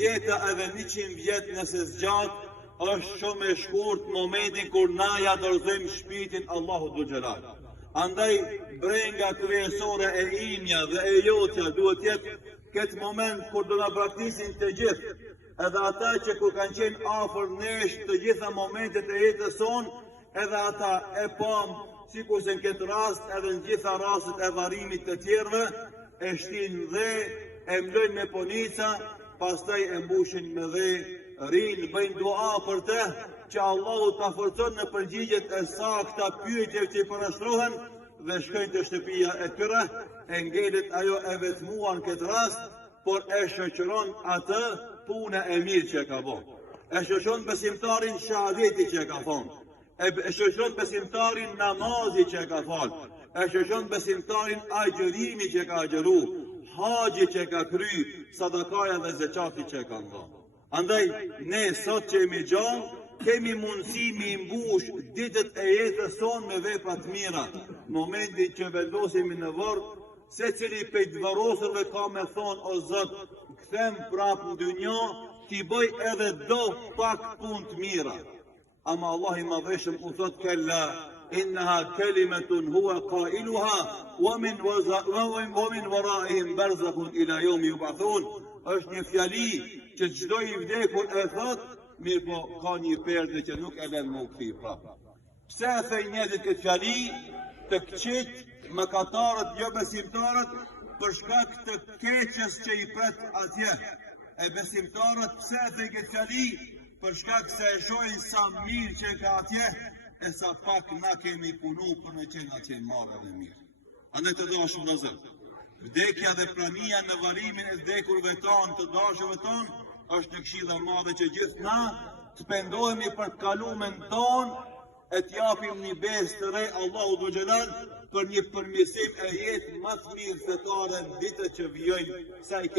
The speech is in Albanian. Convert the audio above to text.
jeta edhe 100 vjet nëse zgjat, është shumë e shkurt momentin kur na ja dorëzojmë shpirtin Allahut dhul xhelal. Andaj brenga kryesore e imja dhe e jotja duhet jetë këtë moment kur do na braktisin të gjithë, edhe ata që kur kanë qenë afër nesh të gjitha momentet e jetës sonë, edhe ata e pam, sikurse në këtë rast edhe në gjitha rastet e varrimit të tjerëve, e shtin dhe e mblojnë me ponica, pastaj e mbushin me dhe rinë, bëjnë dua për të, që Allahu ta forcon në përgjigjet e sakta pyetjeve që i përshtrohen dhe shkojnë të shtëpia e tyre, e ngelet ajo e vetmuar në këtë rast, por e shoqëron atë punë e mirë që ka bërë. E shoqëron besimtarin shahadeti që ka thonë, e shoqëron besimtarin namazi që ka falë, e shoqëron besimtarin agjërimi që ka agjëru, haxhi që ka kry, sadakaja dhe zeqati që ka ndonë. Andaj, ne sot që jemi gjallë, kemi mundësi mi mbush ditët e jetës sonë me vepra të mira. Momentin që vendosemi në varr, secili prej të varrosurve ka me thonë, o Zot, kthem prapë në dynjë, ti bëj edhe do pak punë të mira. Ama Allah i madhëshëm u thot kella, innaha kelimetun huwa qailuha, wa min waraihim barzakhun ila yawmi yub'athun. Është një fjali që çdo i vdekur e thot, mirë po ka një perde që nuk e lën më u kthi prapë. Pse e thej njerëzit këtë fjali, të këqit, mëkatarët, jo besimtarët, për shkak të keqes që i pret atje. E besimtarët pse e thej këtë fjali, për shkak se e shohin sa mirë që ka atje, e sa pak na kemi punu për në qenë atje marrë dhe mirë. Andaj të dashur vëllezër, vdekja dhe prania në varrimin e vdekurve tonë, të dashurve tonë, është një këshilla e madhe që gjithë na të pendohemi për të kalumen tonë, e t'japim një besë të re Allahu dhul xhelal për një përmirësim e jetë më të mirë fetare në ditët që vijojnë, sa i